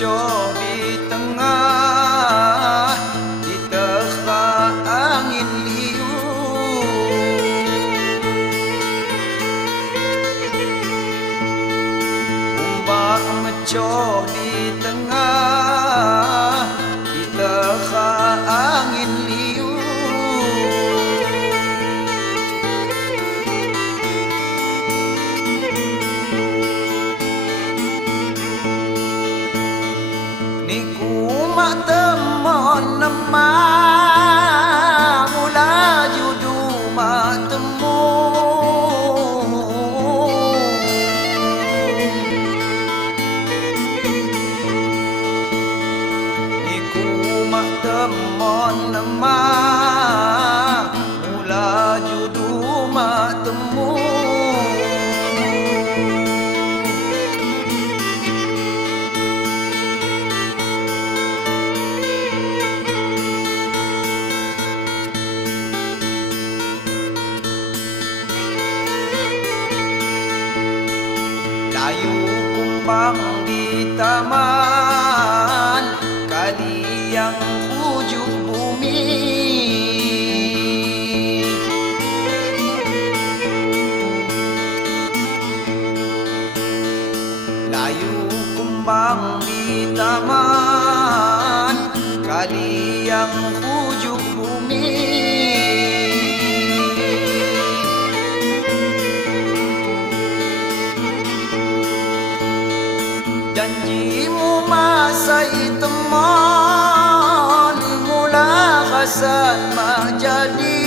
mecoh di tengah, di tengah angin liur. Ombak mecoh di tengah, di tengah angin liur. Niku mak temon nemah, mula judu mak temu. Niku mak temon nemah, mula judu mak temu. Layu kumbang di taman, kali yang hujung bumi. Layu kumbang di taman, kali yang hujung bumi. Janjimu masai teman, mula Hasan mak jadi.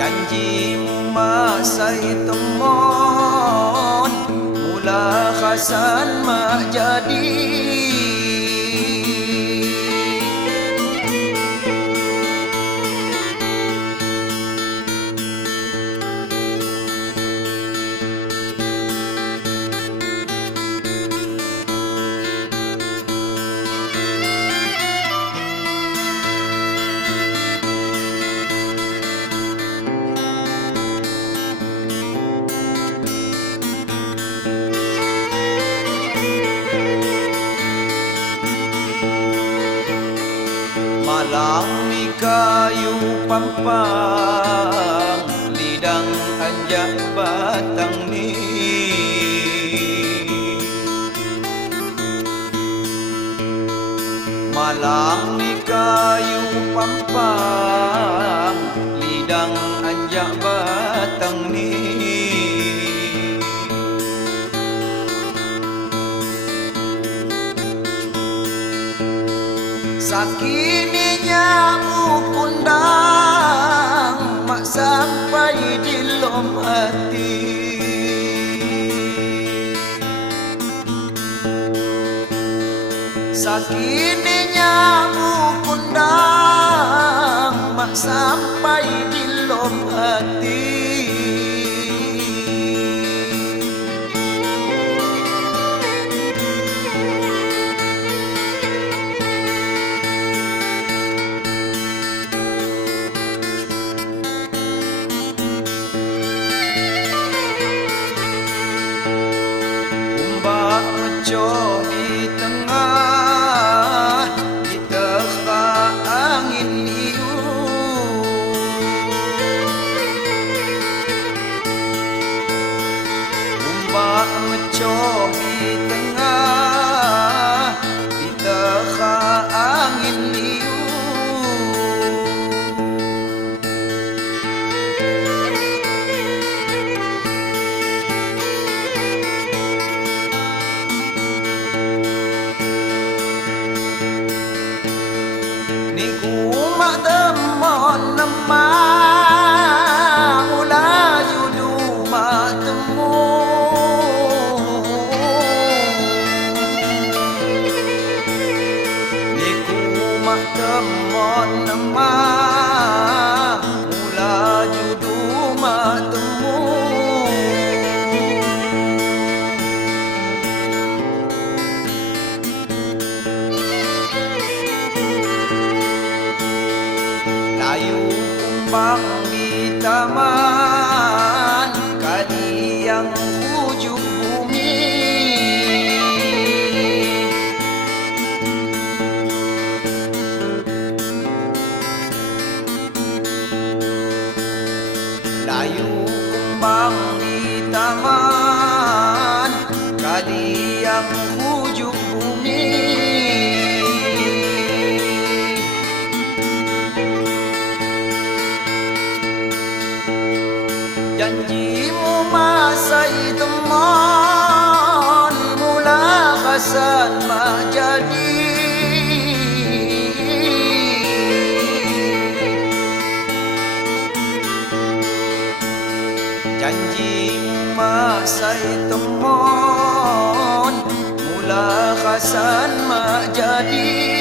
Janjimu masai teman, mula Hasan mak jadi. Malang ni kayu pampang, lidang anjak batang ni. Malang ni kayu pampang, lidang anjak batang ni. Sakini nyamuk kundang, mak sampai di lom hati. Sakini nyamuk kundang, mak sampai di lom hati. Mecoh di tengah, di tengah angin liur. Ombak mecoh di tengah, di tengah angin liur. Niku mak temon nemah, mula judu mak temu. numpang di taman kali yang hujung bumi. Janjimu masai teman, mula kasan mak jadi. Janjimu masai teman, mula kasan mak jadi.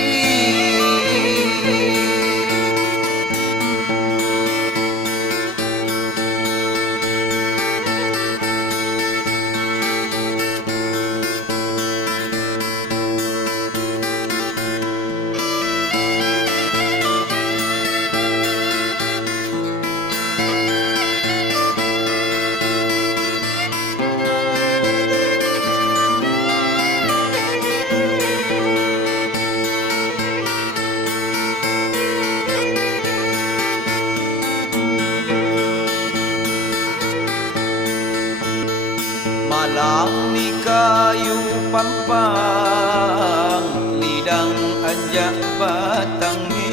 Malang ni kayu pampang, lidang anjak batang ni.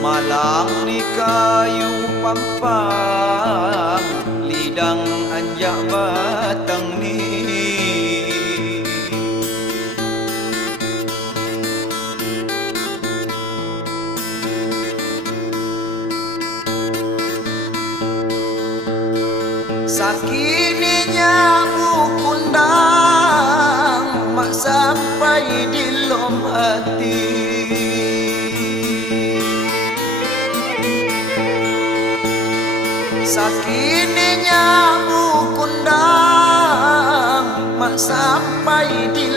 Malang ni kayu pampang, lidang anjak batang ni. Sakininya bukundang, mak sampai di lom hati. Sakininya bukundang, mak sampai di